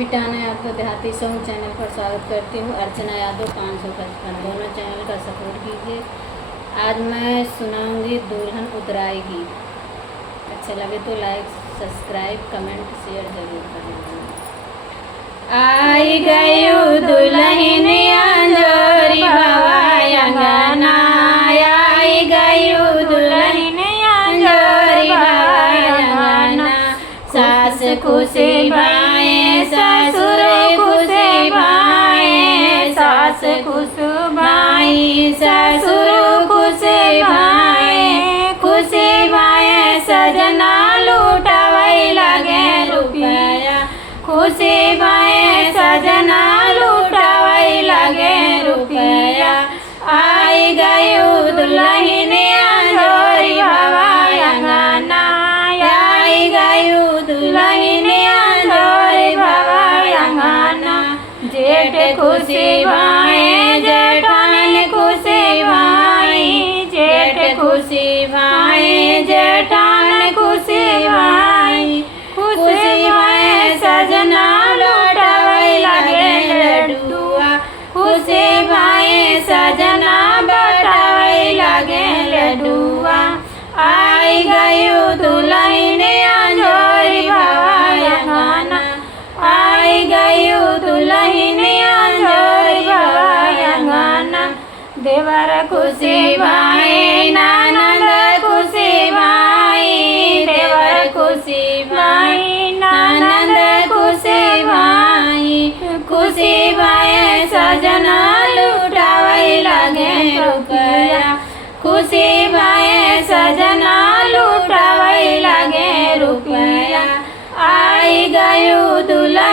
बिटाना आपको देहाती song channel पर स्वागत करती हूँ। अर्चना यादव 555 दोनों चैनल का सपोर्ट कीजिए। आज मैं सुनाऊंगी दुल्हन उतराएगी। अच्छा लगे तो लाइक सब्सक्राइब कमेंट शेयर जरूर करना। आई गई दुल्हन अंजोरी भवाई अंगना, आई गई दुल्हन अंजोरी भवाई अंगना। सास खुशी भाई ससुर खुशी भाई, सास खुश भाई ससुर खुशी भाई, खुशी भाई सजना लूटावई लगे रुपया, खुशी भाई सजना लूटावई लगे रुपया। आई गई दुल्हन अंजोरी भवाई अंगना, आई गई दुल्हन अंजोरी भवाई अंगना। जेठ खुशी भाई जेठान खुशी भाई, जेठ खुशी भाई जेठान खुशी भाई, खुशी भाई सजना लौटावई लगे लड्डुआ, खुशी भाई सजना लौटावई लगे लड्डुआ। आई गई दुल्हन अंजोरी भवाई अंगना, आई गई दुल्हन अंजोरी भवाई अंगना। देवर खुशी भाई ननद खुशी भाई, देवर खुशी भाई ननद खुशी भाई, खुशी भाई सजना लूटावई लगे रुपया, खुशी भाई सजना लूटावई लगे रुपया। आई गई दुल्हन